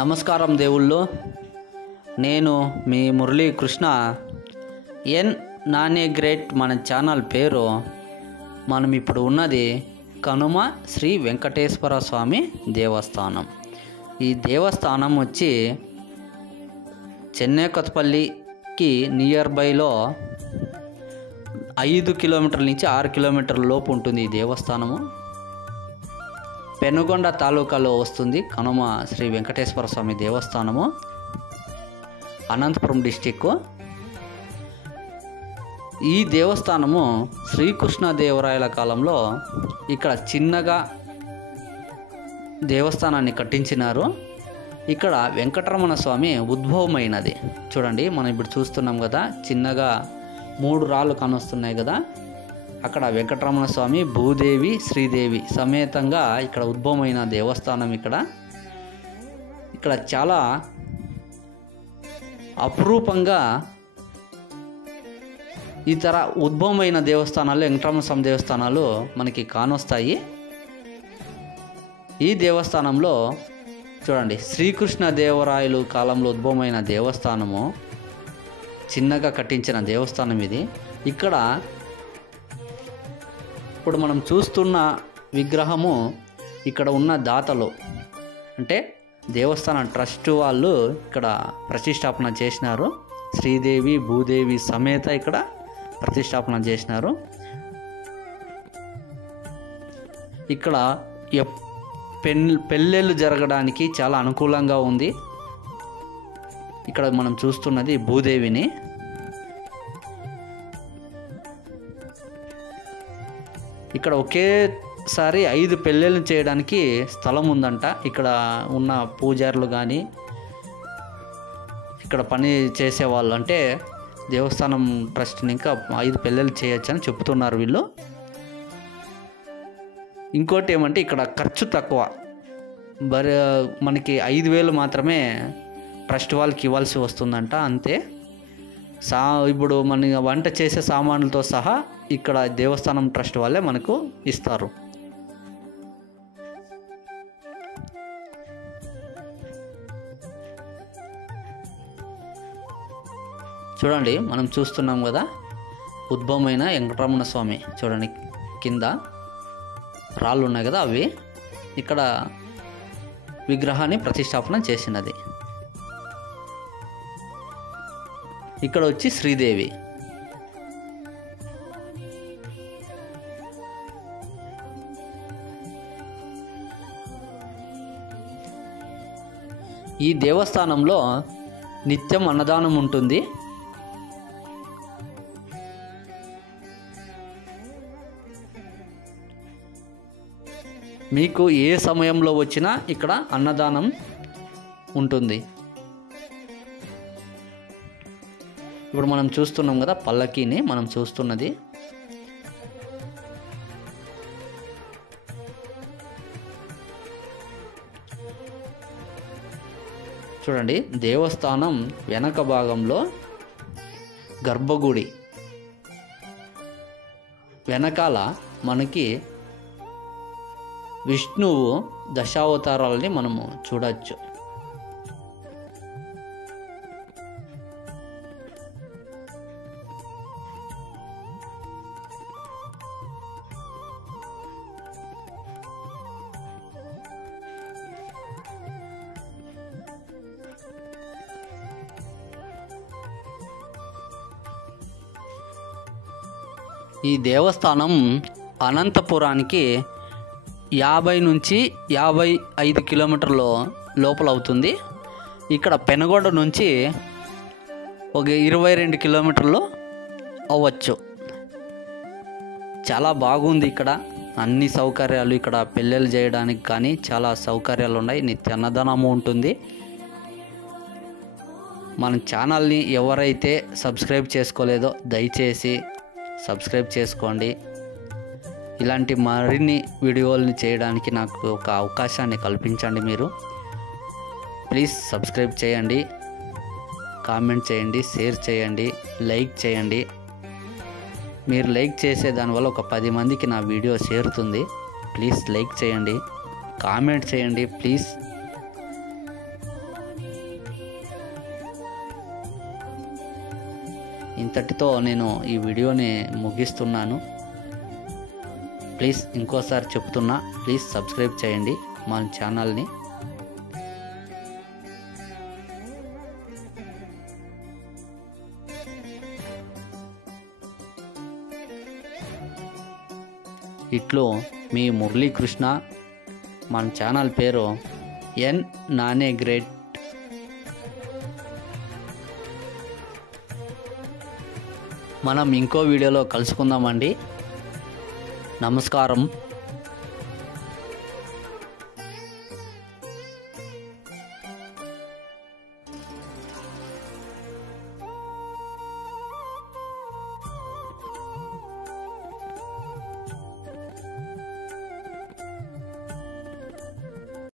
నమస్కారం దేవుళ్ళు. నేను మీ మురళీకృష్ణ. ఎన్ నానే గ్రేట్ మన ఛానల్ పేరు. మనం ఇప్పుడు ఉన్నది కనుమ శ్రీ వెంకటేశ్వర స్వామి దేవస్థానం. ఈ దేవస్థానం వచ్చి చెన్నై కొత్తపల్లికి నియర్ బైలో 5 కిలోమీటర్ల నుంచి 6 కిలోమీటర్ల లోపు ఉంటుంది ఈ దేవస్థానము. పెనుగొండ తాలూకాలో వస్తుంది కనుమ శ్రీ వెంకటేశ్వర స్వామి దేవస్థానము, అనంతపురం డిస్టిక్. ఈ దేవస్థానము శ్రీకృష్ణదేవరాయల కాలంలో ఇక్కడ చిన్నగా దేవస్థానాన్ని కట్టించినారు. ఇక్కడ వెంకటరమణ స్వామి ఉద్భవమైనది. చూడండి, మనం ఇప్పుడు చూస్తున్నాం కదా, చిన్నగా 3 రాళ్ళు కానొస్తున్నాయి కదా, అక్కడ వెంకటరమణ స్వామి, భూదేవి, శ్రీదేవి సమేతంగా ఇక్కడ ఉద్భవమైన దేవస్థానం. ఇక్కడ చాలా అపురూపంగా ఇతర ఉద్భవమైన దేవస్థానాలు, వెంకటరమణ స్వామి దేవస్థానాలు మనకి కానొస్తాయి. ఈ దేవస్థానంలో చూడండి, శ్రీకృష్ణదేవరాయలు కాలంలో ఉద్భవమైన దేవస్థానము, చిన్నగా కట్టించిన దేవస్థానం ఇది. ఇక్కడ ఇప్పుడు మనం చూస్తున్న విగ్రహము ఇక్కడ ఉన్న దాతలు, అంటే దేవస్థాన ట్రస్ట్ వాళ్ళు ఇక్కడ ప్రతిష్టాపన చేసినారు. శ్రీదేవి, భూదేవి సమేత ఇక్కడ ప్రతిష్టాపన చేసినారు. ఇక్కడ పెళ్ళిళ్ళు జరగడానికి చాలా అనుకూలంగా ఉంది. ఇక్కడ మనం చూస్తున్నది భూదేవిని. ఇక్కడ ఒకేసారి 5 పెళ్ళిళ్ళు చేయడానికి స్థలం ఉందంట. ఇక్కడ ఉన్న పూజారులు కానీ, ఇక్కడ పని చేసేవాళ్ళు, అంటే దేవస్థానం ట్రస్ట్ని ఇంకా 5 పెళ్ళిళ్ళు చేయొచ్చని చెప్తున్నారు వీళ్ళు. ఇంకోటి ఏమంటే ఇక్కడ ఖర్చు తక్కువ. మనకి 5,000 మాత్రమే ట్రస్ట్ వాళ్ళకి ఇవ్వాల్సి వస్తుందంట, అంతే. ఇప్పుడు మన వంట చేసే సామాన్లతో సహా ఇక్కడ దేవస్థానం ట్రస్ట్ వాళ్ళే మనకు ఇస్తారు. చూడండి, మనం చూస్తున్నాం కదా, ఉద్భవమైన వెంకటరమణ స్వామి. చూడండి, కింద రాళ్ళు ఉన్నాయి కదా, అవి ఇక్కడ విగ్రహాన్ని ప్రతిష్టాపన చేసినది. ఇక్కడ వచ్చి శ్రీదేవి. ఈ దేవస్థానంలో నిత్యం అన్నదానం ఉంటుంది. మీకు ఏ సమయంలో వచ్చినా ఇక్కడ అన్నదానం ఉంటుంది. ఇప్పుడు మనం చూస్తున్నాం కదా, పల్లకీని మనం చూస్తున్నది. చూడండి, దేవస్థానం వెనక భాగంలో గర్భగుడి వెనకాల మనకి విష్ణువు దశావతారాలని మనము చూడవచ్చు. ఈ దేవస్థానం అనంతపురానికి 50 నుంచి 55 కిలోమీటర్ల లోపల అవుతుంది. ఇక్కడ పెనుగొండ నుంచి ఒక 22 కిలోమీటర్లు అవ్వచ్చు. చాలా బాగుంది. ఇక్కడ అన్ని సౌకర్యాలు, ఇక్కడ పెళ్ళిళ్ళు చేయడానికి కానీ చాలా సౌకర్యాలు ఉన్నాయి. నిత్య అన్నదానము ఉంటుంది. మన ఛానల్ని ఎవరైతే సబ్స్క్రైబ్ చేసుకోలేదో దయచేసి సబ్స్క్రైబ్ చేసుకోండి. ఇలాంటి మరిన్ని వీడియోలను చేయడానికి నాకు ఒక అవకాశాన్ని కల్పించండి. మీరు ప్లీజ్ సబ్స్క్రైబ్ చేయండి, కామెంట్ చేయండి, షేర్ చేయండి, లైక్ చేయండి. మీరు లైక్ చేసే దానివల్ల ఒక 10 మందికి నా వీడియో చేరుతుంది. ప్లీజ్ లైక్ చేయండి, కామెంట్ చేయండి ప్లీజ్. ఇంతటితో నేను ఈ వీడియోని ముగిస్తున్నాను. ప్లీజ్ ఇంకోసారి చెప్తున్నా, ప్లీజ్ సబ్స్క్రైబ్ చేయండి మన ఛానల్ని. ఇట్లో మీ మురళీకృష్ణ. మన ఛానల్ పేరు ఎన్ నానే గ్రేట్. మనం ఇంకో వీడియోలో కలుసుకుందామండి. నమస్కారం.